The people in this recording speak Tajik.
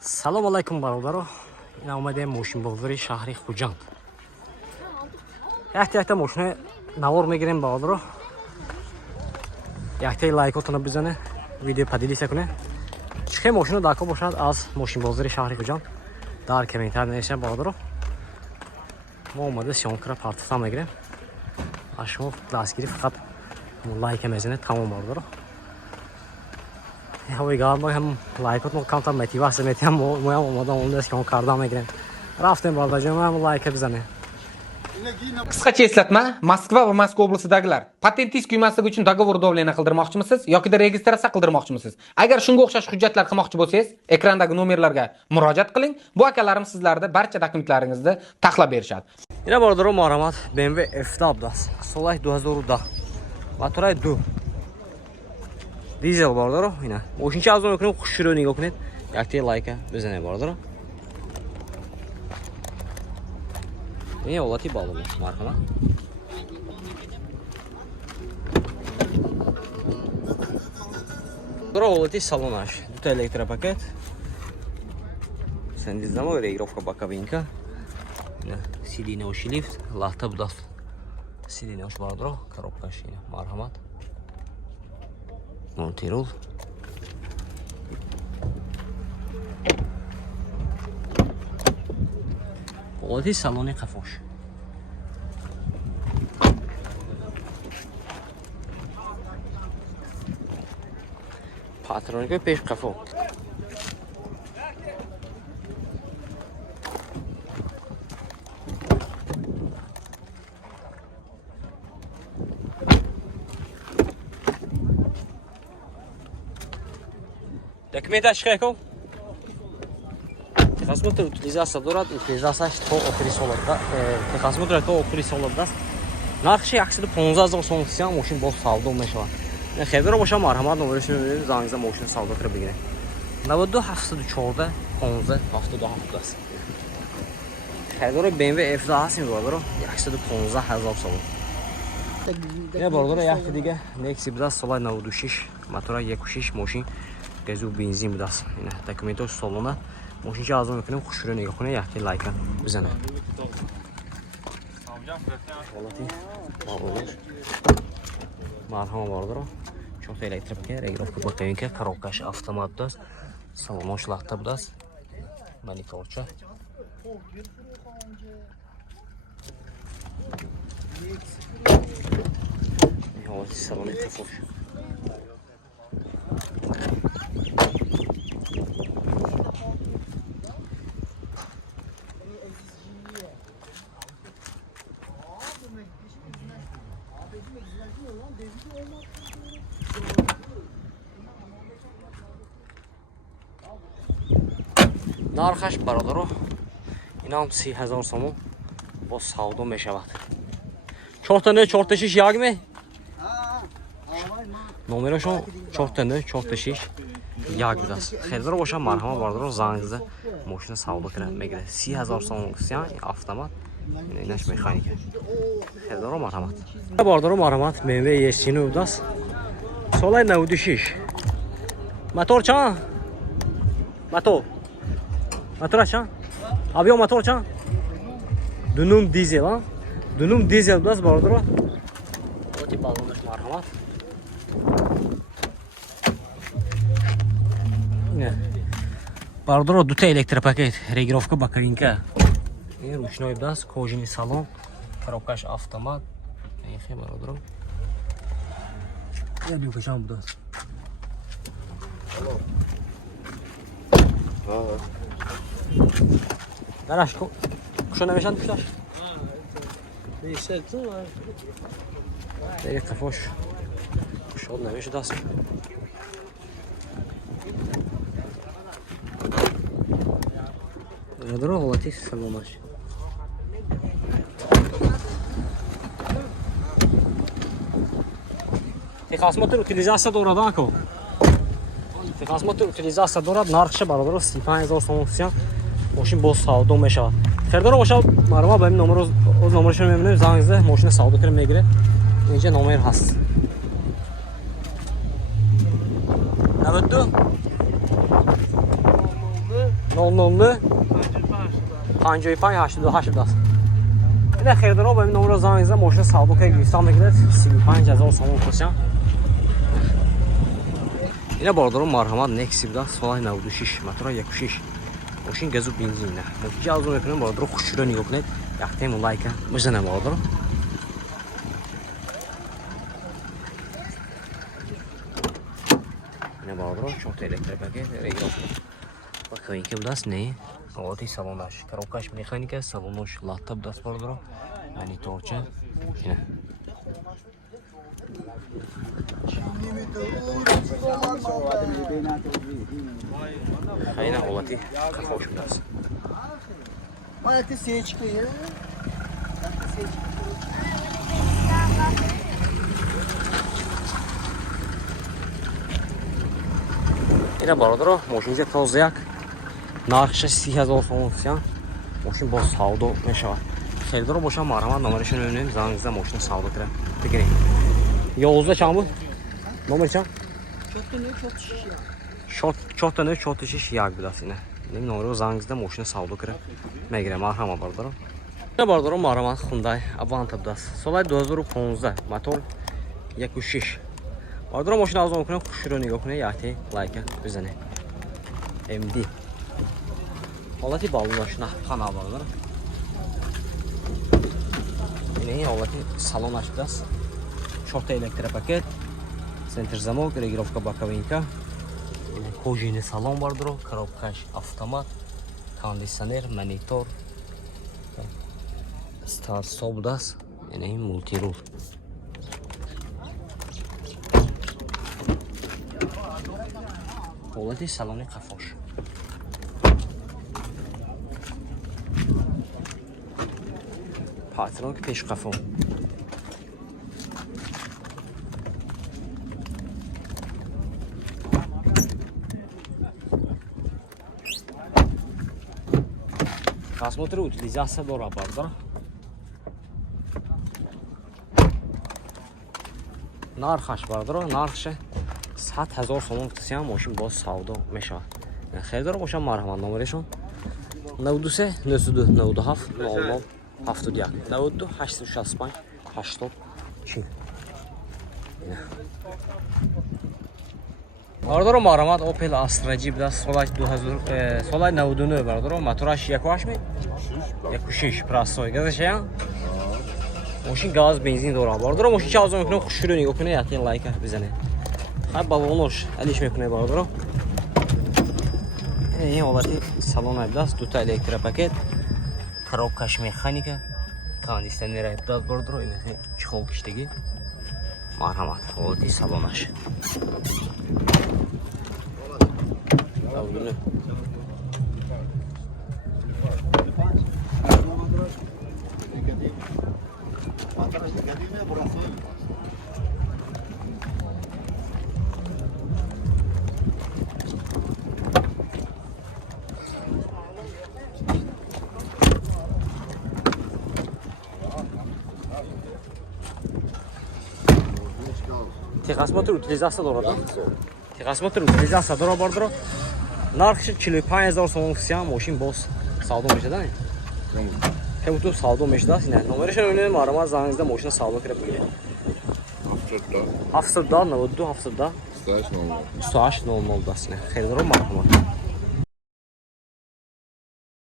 Салом алайкум бародаро. Ин омадем мошинбозори шаҳри Хуҷанд. Якта мошина навор мегирем бародаро. Якта лайкотона бизане, видео поделися куне. Чихе мошина дако бошад аз мошинбозори шаҳри Хуҷанд. Дар комментар навиша бародаро. Мо омада сёнкара партиса мегирем. А шумо дастгири фақат лайк мезане тамом бародаро. ҳавои гарм ҳам лайкотно камтар мотивация метиҳам мо ҳам омода ондас ки он кардан мегирем. Рафтем бардаҷон ҳам лайка бизане. Qisqacha eslatma, Moskva va Moskva oblasidagilar patentingiz kuymasligi uchun dogovor udovleniya qildirmoqchimisiz yoki registratsiya qildirmoqchimisiz? Agar shunga o'xshash hujjatlar qilmoqchi bo'lsangiz, ekrandagi nomerlarga murojaat qiling. Bu akalarim sizlarda barcha dokumentlaringizni taxlab berishadi. Ина бародаро марҳамат BMW F-Dub аст. Соли 2010. Мотори 2. Дизел бародаро, ина. Мошинча аз он мекунем, хушро нигоҳ кунед. Якта лайка бизане бародаро. Ин ҳолати балу марҳамат. Баро ҳолати салонаш. Дута электропакет. Сандизнамо регировка боковинка. Ина сидинёши лифт, лахта будаст. Сидинёш бародаро, коробкаш ина марҳамат. Монтирол. ҳолати салони қафош. Патроника пеш қафо. Документаш хеков. Техосмотр утилизация дорад, утилизацияш то охири солда. Техосмотр то охири солда аст. Нархи 115,000 сом сиям мошин боз савдо мешавад. Хедро боша марҳамат номерашро мебинед, зангза мошин савдо кара бигиред. 92 714 15 77 аст. Хедро BMW F-Dub аст ин бародаро 115,000 сом. Я бародаро як дига Nexi будаст соли 96, мотора 1.6 мошин газу бензин будаст. Ина документош салона. Мошинча аз он мекунем, хушро нигоҳ кунед, якта лайка бизане. Ҳолати мавлудаш. Марҳама бародаро. Чорта электропакет, регировка боковинка, коробкаш автомат будаст. Салонош лахта будаст. Мониторча. Ҳолати салони қафош. нархаш бародаро инам 30,000 сом бо савдо мешавад. 49 46 ягме номерашон 49 46 як будаст. Хезро боша марҳама бародаро зангза мошина савдо кунад мегирад. 30,000 сом сиям автомат инаш механика. Хезро марҳамат. Бародаро марҳамат BMW E-Sino будаст. Соли 96. Мотор чанд? Мотор Мотора чанд? Абё мотор чанд? Дунум дизел, а? Дунум дизел будаст бародаро. Оти балонаш марҳамат. Не. Бародаро дута электропакет, регировка боковинка. Ин ручной будаст, кожаный салон, коробкаш автомат. Ехе бародаро. Я дюкашам будаст. Дараш кушо намешанд кушташ? Дега қафош кушод намешудаст. Бародаро ҳолати салонаш. Техосмотр утилизация дорад ако. Техосмотр утилизация дорад, нархша бародаро 35,000 сом сиям мошин боз савдо мешавад. Хердаро боша марҳама ба ин номер оз номерашро мебинем, зангза мошина савдо кара мегире. Инҷа номер ҳаст. 92 00 55 88. Elə xeyirdir o benim nömrə zəngizə maşın savdoka girsam qədər 25000 so'm qo'sham. Elə bordoro marhamat Nexibda solay 96 motora 106. Maşın gazu benzinlə. Məki azon ekran bordoro xuşura yo'q net. Yaxtayım like məzənə bordoro. Nə bordoro çox elektrik paket regulator. Bakayım ki bu das ne? Вот и салон наш. Коробка механика, салон наш лаптоп даст бардро. Мониторча. Ayna olati kafa hoş biraz. Olati sechka ya. Yine bardro, moşince tozayak. Narxı 30000 so'm. Maşın boz savdo meşa. Xeyrdor boşa marhamat nomerişin önünün zangizda maşını savdo qıra. Tikirey. Yolda çam bu? Nomer çam? Çotda çot şiş yağ bilasına. Benim nomerim zangizda maşını savdo qıra. Məgərə marhamat bardro. Ne bardro marhamat Hyundai Avantabdas. Solay 2015 motor 1.6. Bardro maşını az onkunə quşurunu yoxuna yati like bizənə. MD. Olati balonlaşına kanal vardır. Yine olati salon açacağız. Çok elektrik paket. Center zamok, регулировка боковинка. Кожаный салон vardır o. Коробка автомат. Кондиционер, монитор. Start stop das. Yine multi rule. Olati salonu kafoş. Patron که پیش قفو Посмотрю, утилизация дорого, правда? Нархаш, правда? Нархше 100,000 сомон кутисям машин боз савдо мешавад. Хейр дора бошам марҳамат номеришон 92 92 97 00 71 92 865 80 40. Бардоро марҳамат Opel Astra G bilan solay 2000 solay 99 bardoro motorash 1.8 1.6 простой газашя. Машин газ бензин дора. Бардоро машин чазо мекунем хушро нигоҳ кунед якин лайка бизане. Ҳай балонош алиш мекунед бардоро. این حالتی سالن ابداست دو تا الکتروپاکت коробкаш механика кондиционер ابداست бардро این чехол киштаги марҳамат ҳолати салонаш Техосмотр утилизация дорада. Техосмотр утилизация дора бардро. Нархи 45000 сомон кисям машин боз савдо мешада. Кем ту савдо мешада сина. Номеришон önüne marama zangizda машина савдо кириб бигиред. 70 92 92 108 00 дасина. Хелро мархамат.